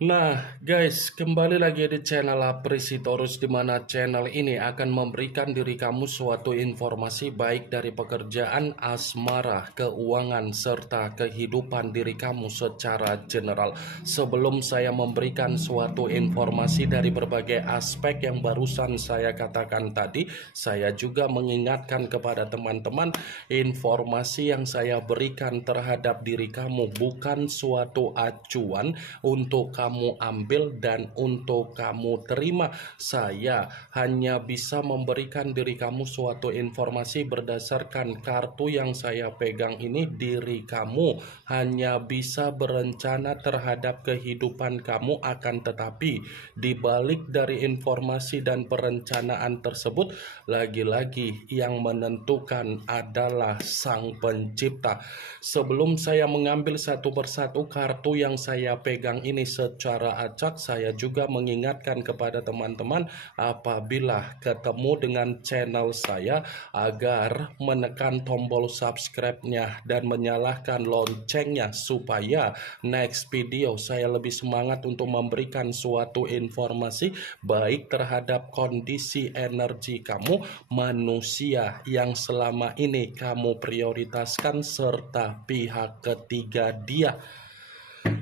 Nah, guys, kembali lagi di channel Apresitorus, di mana channel ini akan memberikan diri kamu suatu informasi baik dari pekerjaan, asmara, keuangan, serta kehidupan diri kamu secara general. Sebelum saya memberikan suatu informasi dari berbagai aspek yang barusan saya katakan tadi, saya juga mengingatkan kepada teman-teman, informasi yang saya berikan terhadap diri kamu bukan suatu acuan untuk kamu ambil dan untuk kamu terima. Saya hanya bisa memberikan diri kamu suatu informasi berdasarkan kartu yang saya pegang ini. Diri kamu hanya bisa berencana terhadap kehidupan kamu, akan tetapi di balik dari informasi dan perencanaan tersebut, lagi-lagi yang menentukan adalah Sang Pencipta. Sebelum saya mengambil satu persatu kartu yang saya pegang ini secara acak, saya juga mengingatkan kepada teman-teman apabila ketemu dengan channel saya agar menekan tombol subscribe-nya dan menyalakan loncengnya supaya next video saya lebih semangat untuk memberikan suatu informasi baik terhadap kondisi energi kamu, manusia yang selama ini kamu prioritaskan, serta pihak ketiga dia.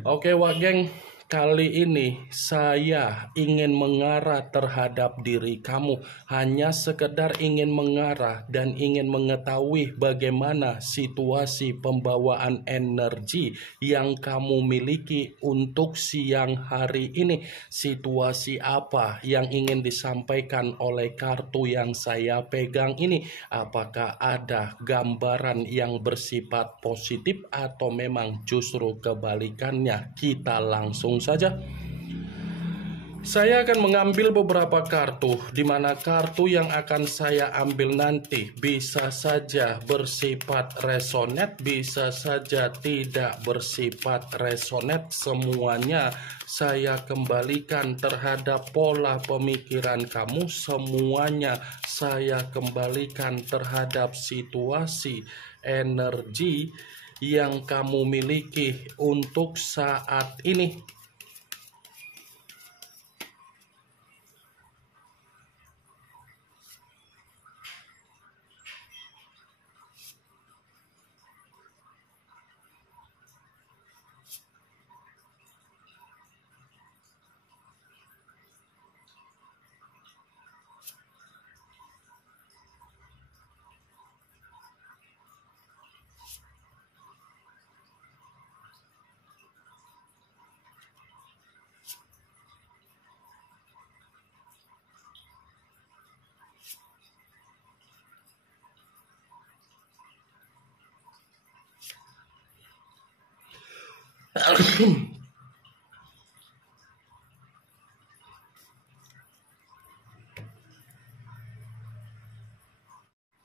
Oke wak geng, kali ini saya ingin mengarah terhadap diri kamu. Hanya sekedar ingin mengarah dan ingin mengetahui bagaimana situasi pembawaan energi yang kamu miliki untuk siang hari ini. Situasi apa yang ingin disampaikan oleh kartu yang saya pegang ini? Apakah ada gambaran yang bersifat positif atau memang justru kebalikannya? Kita langsung saja. Saya akan mengambil beberapa kartu, di mana kartu yang akan saya ambil nanti bisa saja bersifat resonate, bisa saja tidak bersifat resonate. Semuanya saya kembalikan terhadap pola pemikiran kamu, semuanya saya kembalikan terhadap situasi energi yang kamu miliki untuk saat ini.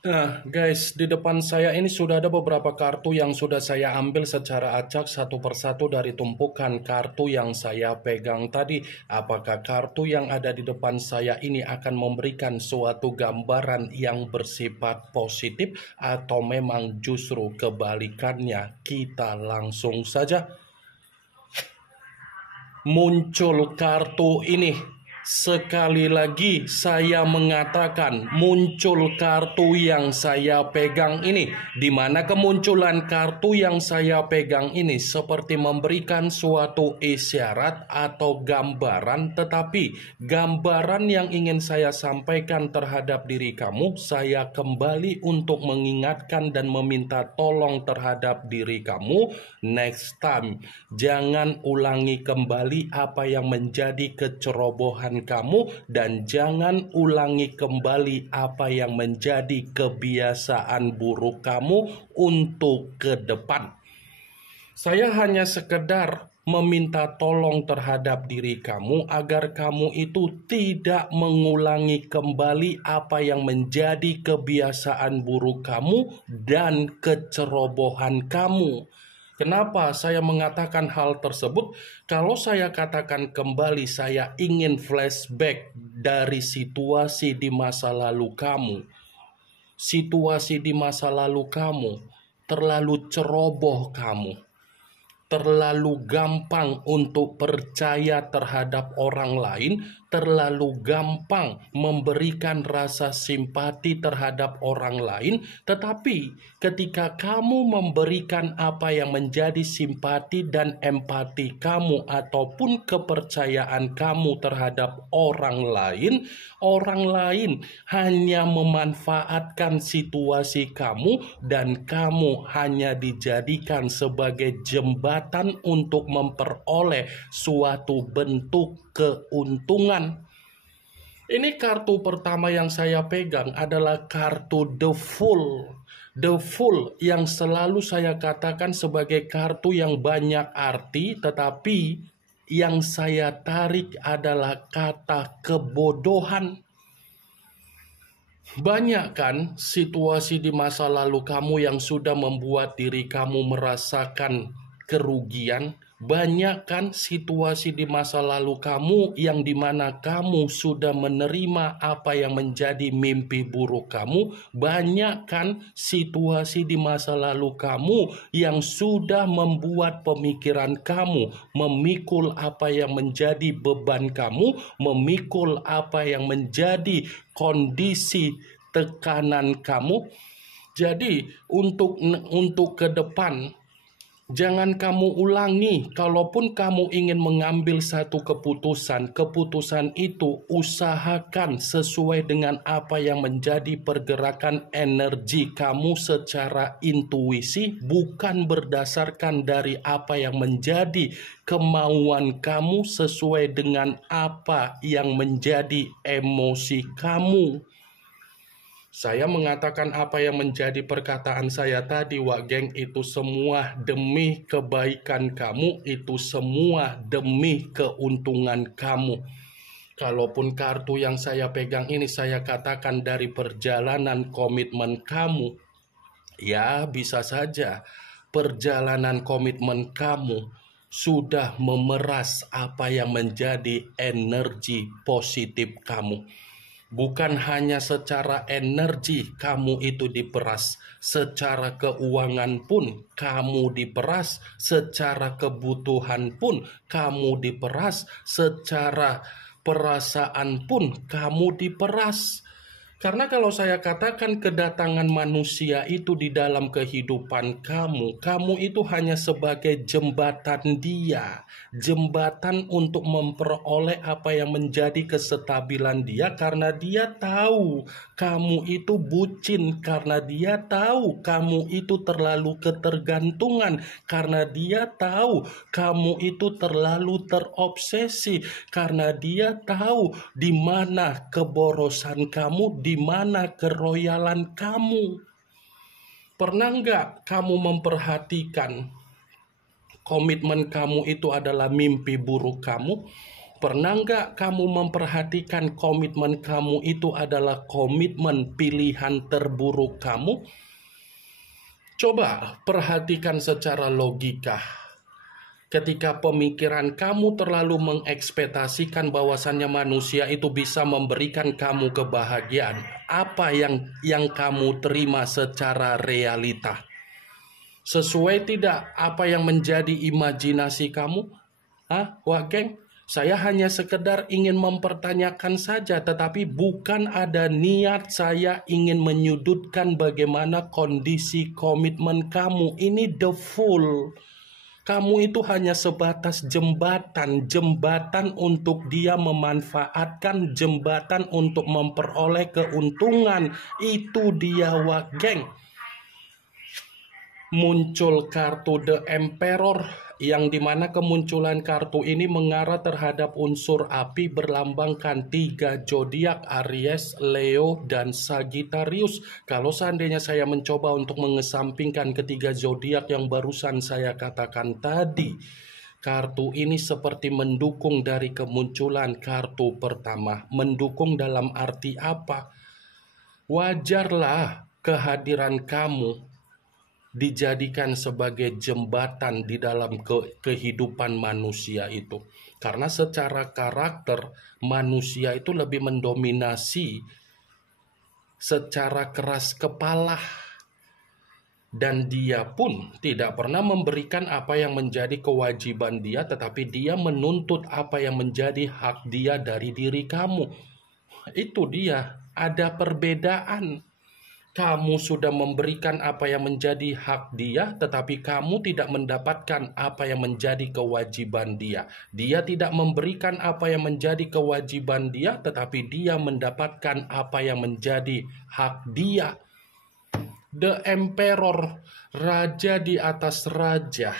Nah guys, di depan saya ini sudah ada beberapa kartu yang sudah saya ambil secara acak satu persatu dari tumpukan kartu yang saya pegang tadi. Apakah kartu yang ada di depan saya ini akan memberikan suatu gambaran yang bersifat positif atau memang justru kebalikannya? Kita langsung saja. Muncul kartu ini. Sekali lagi saya mengatakan, muncul kartu yang saya pegang ini, di mana kemunculan kartu yang saya pegang ini seperti memberikan suatu isyarat atau gambaran, tetapi gambaran yang ingin saya sampaikan terhadap diri kamu, saya kembali untuk mengingatkan dan meminta tolong terhadap diri kamu. Next time, jangan ulangi kembali apa yang menjadi kecerobohan kamu, dan jangan ulangi kembali apa yang menjadi kebiasaan buruk kamu untuk ke depan. Saya hanya sekedar meminta tolong terhadap diri kamu agar kamu itu tidak mengulangi kembali apa yang menjadi kebiasaan buruk kamu dan kecerobohan kamu. Kenapa saya mengatakan hal tersebut? Kalau saya katakan kembali, saya ingin flashback dari situasi di masa lalu kamu. Situasi di masa lalu kamu terlalu ceroboh kamu. terlalu gampang untuk percaya terhadap orang lain, terlalu gampang memberikan rasa simpati terhadap orang lain. Tetapi ketika kamu memberikan apa yang menjadi simpati dan empati kamu ataupun kepercayaan kamu terhadap orang lain hanya memanfaatkan situasi kamu dan kamu hanya dijadikan sebagai jembatan untuk memperoleh suatu bentuk keuntungan. Ini kartu pertama yang saya pegang adalah kartu The Fool. The Fool yang selalu saya katakan sebagai kartu yang banyak arti, tetapi yang saya tarik adalah kata kebodohan. Banyak kan situasi di masa lalu kamu yang sudah membuat diri kamu merasakan kerugian? Banyak kan situasi di masa lalu kamu yang dimana kamu sudah menerima apa yang menjadi mimpi buruk kamu? Banyak kan situasi di masa lalu kamu yang sudah membuat pemikiran kamu memikul apa yang menjadi beban kamu, memikul apa yang menjadi kondisi tekanan kamu? Jadi untuk ke depan, jangan kamu ulangi. Kalaupun kamu ingin mengambil satu keputusan itu usahakan sesuai dengan apa yang menjadi pergerakan energi kamu secara intuisi, bukan berdasarkan dari apa yang menjadi kemauan kamu sesuai dengan apa yang menjadi emosi kamu. Saya mengatakan apa yang menjadi perkataan saya tadi, Wak Geng, itu semua demi kebaikan kamu, itu semua demi keuntungan kamu. Kalaupun kartu yang saya pegang ini saya katakan dari perjalanan komitmen kamu, ya bisa saja perjalanan komitmen kamu sudah memeras apa yang menjadi energi positif kamu. Bukan hanya secara energi kamu itu diperas, secara keuangan pun kamu diperas, secara kebutuhan pun kamu diperas, secara perasaan pun kamu diperas. Karena kalau saya katakan kedatangan manusia itu di dalam kehidupan kamu itu hanya sebagai jembatan dia. Jembatan untuk memperoleh apa yang menjadi kestabilan dia, karena dia tahu kamu itu bucin, karena dia tahu kamu itu terlalu ketergantungan, karena dia tahu kamu itu terlalu terobsesi, karena dia tahu di mana keborosan kamu, di mana keroyalan kamu. Pernah nggak kamu memperhatikan komitmen kamu itu adalah mimpi buruk kamu? Pernah nggak kamu memperhatikan komitmen kamu itu adalah komitmen pilihan terburuk kamu? Coba perhatikan secara logika. Ketika pemikiran kamu terlalu mengekspektasikan bahwasannya manusia itu bisa memberikan kamu kebahagiaan, apa yang kamu terima secara realita? Sesuai tidak apa yang menjadi imajinasi kamu? Wak Geng? Saya hanya sekedar ingin mempertanyakan saja, tetapi bukan ada niat saya ingin menyudutkan bagaimana kondisi komitmen kamu. Ini the full. Kamu itu hanya sebatas jembatan untuk dia memanfaatkan, jembatan untuk memperoleh keuntungan. Itu dia, Wak Geng. Muncul kartu The Emperor, yang dimana kemunculan kartu ini mengarah terhadap unsur api berlambangkan 3 zodiak, Aries, Leo, dan Sagittarius. Kalau seandainya saya mencoba untuk mengesampingkan ketiga zodiak yang barusan saya katakan tadi, kartu ini seperti mendukung dari kemunculan kartu pertama. Mendukung dalam arti apa? Wajarlah kehadiran kamu dijadikan sebagai jembatan di dalam kehidupan manusia itu. Karena secara karakter manusia itu lebih mendominasi secara keras kepala. Dan dia pun tidak pernah memberikan apa yang menjadi kewajiban dia, tetapi dia menuntut apa yang menjadi hak dia dari diri kamu. Itu dia, ada perbedaan. Kamu sudah memberikan apa yang menjadi hak dia, tetapi kamu tidak mendapatkan apa yang menjadi kewajiban dia. Dia tidak memberikan apa yang menjadi kewajiban dia, tetapi dia mendapatkan apa yang menjadi hak dia. The Emperor, raja di atas raja.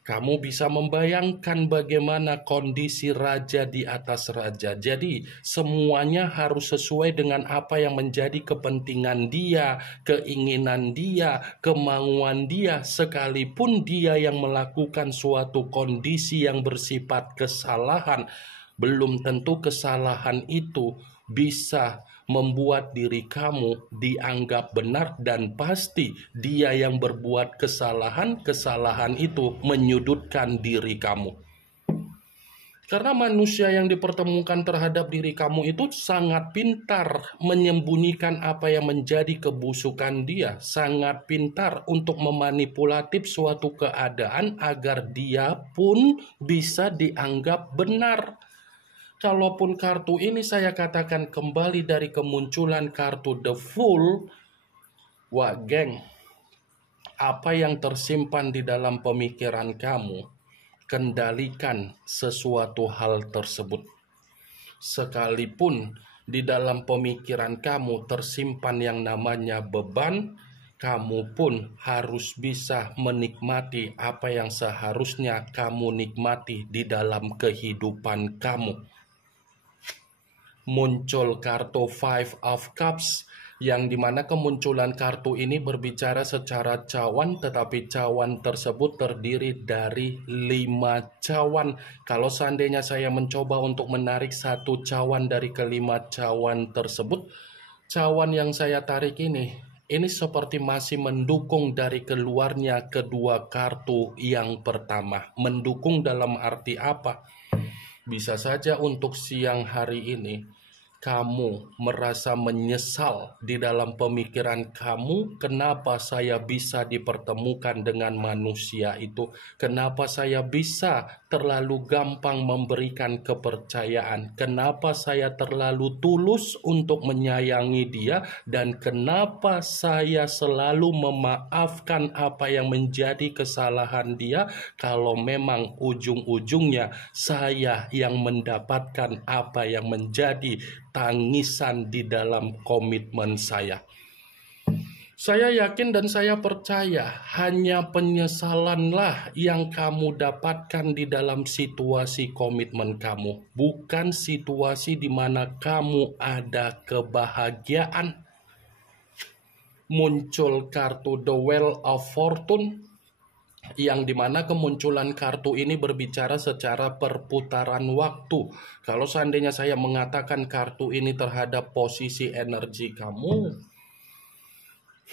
Kamu bisa membayangkan bagaimana kondisi raja di atas raja. Jadi semuanya harus sesuai dengan apa yang menjadi kepentingan dia, keinginan dia, kemauan dia. Sekalipun dia yang melakukan suatu kondisi yang bersifat kesalahan, belum tentu kesalahan itu bisa membuat diri kamu dianggap benar, dan pasti dia yang berbuat kesalahan itu menyudutkan diri kamu. Karena manusia yang dipertemukan terhadap diri kamu itu sangat pintar menyembunyikan apa yang menjadi kebusukan dia, sangat pintar untuk memanipulatif suatu keadaan agar dia pun bisa dianggap benar. Kalaupun kartu ini saya katakan kembali dari kemunculan kartu The Fool, wah geng, apa yang tersimpan di dalam pemikiran kamu, kendalikan sesuatu hal tersebut. Sekalipun di dalam pemikiran kamu tersimpan yang namanya beban, kamu pun harus bisa menikmati apa yang seharusnya kamu nikmati di dalam kehidupan kamu. Muncul kartu Five of Cups, yang dimana kemunculan kartu ini berbicara secara cawan, tetapi cawan tersebut terdiri dari 5 cawan. Kalau seandainya saya mencoba untuk menarik satu cawan dari kelima cawan tersebut, cawan yang saya tarik ini seperti masih mendukung dari keluarnya kedua kartu yang pertama. Mendukung dalam arti apa? Bisa saja untuk siang hari ini kamu merasa menyesal di dalam pemikiran kamu, kenapa saya bisa dipertemukan dengan manusia itu? Kenapa saya bisa terlalu gampang memberikan kepercayaan? Kenapa saya terlalu tulus untuk menyayangi dia? Dan kenapa saya selalu memaafkan apa yang menjadi kesalahan dia, kalau memang ujung-ujungnya saya yang mendapatkan apa yang menjadi tangisan di dalam komitmen saya. Saya yakin dan saya percaya hanya penyesalanlah yang kamu dapatkan di dalam situasi komitmen kamu, bukan situasi di mana kamu ada kebahagiaan. Muncul kartu The Wheel of Fortune, yang dimana kemunculan kartu ini berbicara secara perputaran waktu. Kalau seandainya saya mengatakan kartu ini terhadap posisi energi kamu,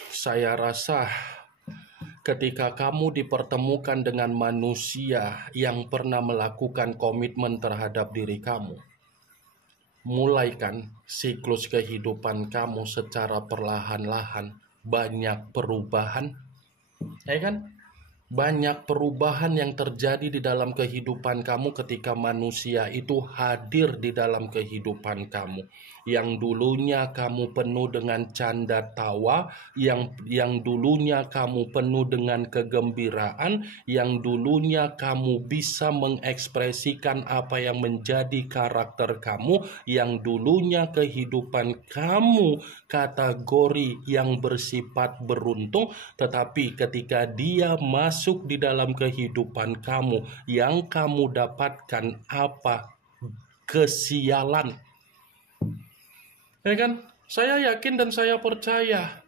saya rasa ketika kamu dipertemukan dengan manusia yang pernah melakukan komitmen terhadap diri kamu, mulaikan siklus kehidupan kamu secara perlahan-lahan, banyak perubahan, ya kan? Banyak perubahan yang terjadi di dalam kehidupan kamu ketika manusia itu hadir di dalam kehidupan kamu. Yang dulunya kamu penuh dengan canda tawa, yang dulunya kamu penuh dengan kegembiraan, yang dulunya kamu bisa mengekspresikan apa yang menjadi karakter kamu, yang dulunya kehidupan kamu kategori yang bersifat beruntung, tetapi ketika dia masuk di dalam kehidupan kamu, yang kamu dapatkan apa? Kesialan. Ya kan? Saya yakin dan saya percaya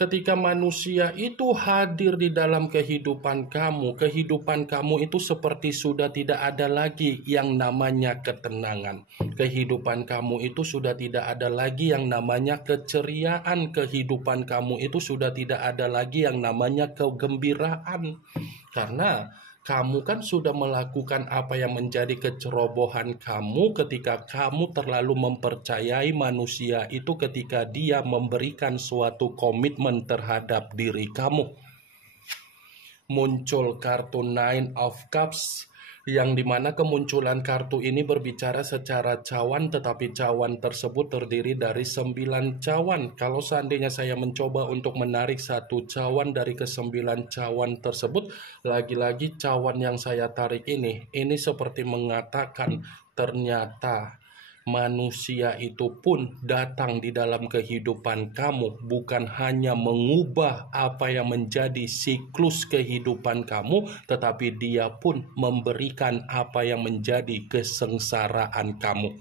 ketika manusia itu hadir di dalam kehidupan kamu itu seperti sudah tidak ada lagi yang namanya ketenangan. Kehidupan kamu itu sudah tidak ada lagi yang namanya keceriaan. Kehidupan kamu itu sudah tidak ada lagi yang namanya kegembiraan. Karena kamu kan sudah melakukan apa yang menjadi kecerobohan kamu ketika kamu terlalu mempercayai manusia itu ketika dia memberikan suatu komitmen terhadap diri kamu. muncul kartu Nine of Cups, yang dimana kemunculan kartu ini berbicara secara cawan, tetapi cawan tersebut terdiri dari 9 cawan. Kalau seandainya saya mencoba untuk menarik satu cawan dari ke-9 cawan tersebut, lagi-lagi cawan yang saya tarik ini seperti mengatakan ternyata manusia itu pun datang di dalam kehidupan kamu, bukan hanya mengubah apa yang menjadi siklus kehidupan kamu, tetapi dia pun memberikan apa yang menjadi kesengsaraan kamu.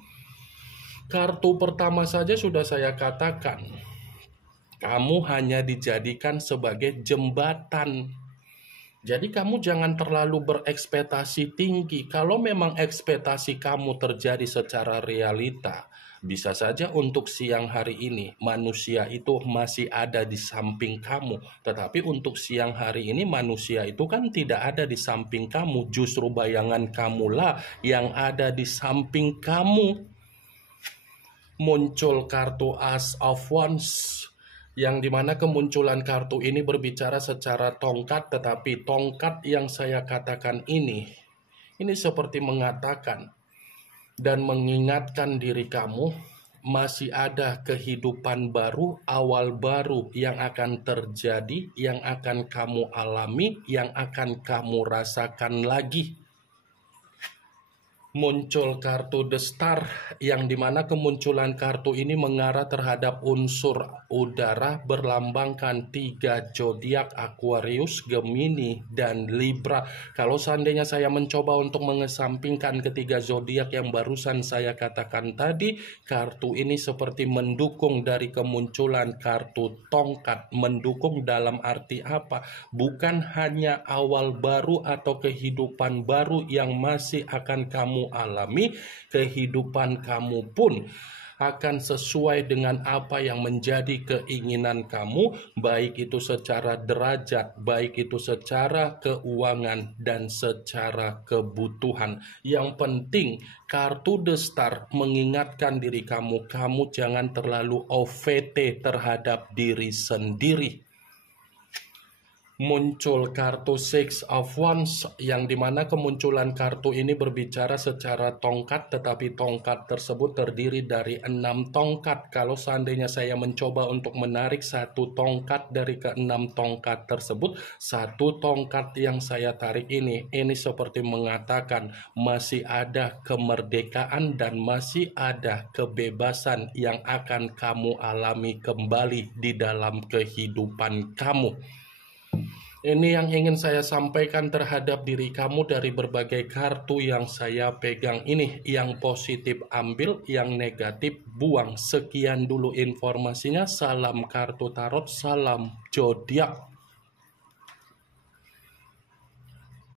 Kartu pertama saja sudah saya katakan, kamu hanya dijadikan sebagai jembatan. Jadi kamu jangan terlalu berekspektasi tinggi. Kalau memang ekspektasi kamu terjadi secara realita, bisa saja untuk siang hari ini manusia itu masih ada di samping kamu. Tetapi untuk siang hari ini manusia itu kan tidak ada di samping kamu. Justru bayangan kamulah yang ada di samping kamu. Muncul kartu Ace of Wands, yang dimana kemunculan kartu ini berbicara secara tongkat, tetapi tongkat yang saya katakan ini seperti mengatakan dan mengingatkan diri kamu masih ada kehidupan baru, awal baru yang akan terjadi, yang akan kamu alami, yang akan kamu rasakan lagi. Muncul kartu The Star, yang dimana kemunculan kartu ini mengarah terhadap unsur udara, berlambangkan 3 zodiak Aquarius, Gemini, dan Libra. Kalau seandainya saya mencoba untuk mengesampingkan ketiga zodiak yang barusan saya katakan tadi, kartu ini seperti mendukung dari kemunculan kartu tongkat. Mendukung dalam arti apa? Bukan hanya awal baru atau kehidupan baru yang masih akan kamu alami, kehidupan kamu pun akan sesuai dengan apa yang menjadi keinginan kamu, baik itu secara derajat, baik itu secara keuangan, dan secara kebutuhan. Yang penting, kartu The Star mengingatkan diri kamu, kamu jangan terlalu OVT terhadap diri sendiri. Muncul kartu Six of Wands, yang dimana kemunculan kartu ini berbicara secara tongkat, tetapi tongkat tersebut terdiri dari 6 tongkat. Kalau seandainya saya mencoba untuk menarik satu tongkat dari ke-6 tongkat tersebut, satu tongkat yang saya tarik ini seperti mengatakan masih ada kemerdekaan dan masih ada kebebasan yang akan kamu alami kembali di dalam kehidupan kamu. Ini yang ingin saya sampaikan terhadap diri kamu dari berbagai kartu yang saya pegang ini. Yang positif ambil, yang negatif buang. Sekian dulu informasinya. Salam kartu tarot, salam zodiak.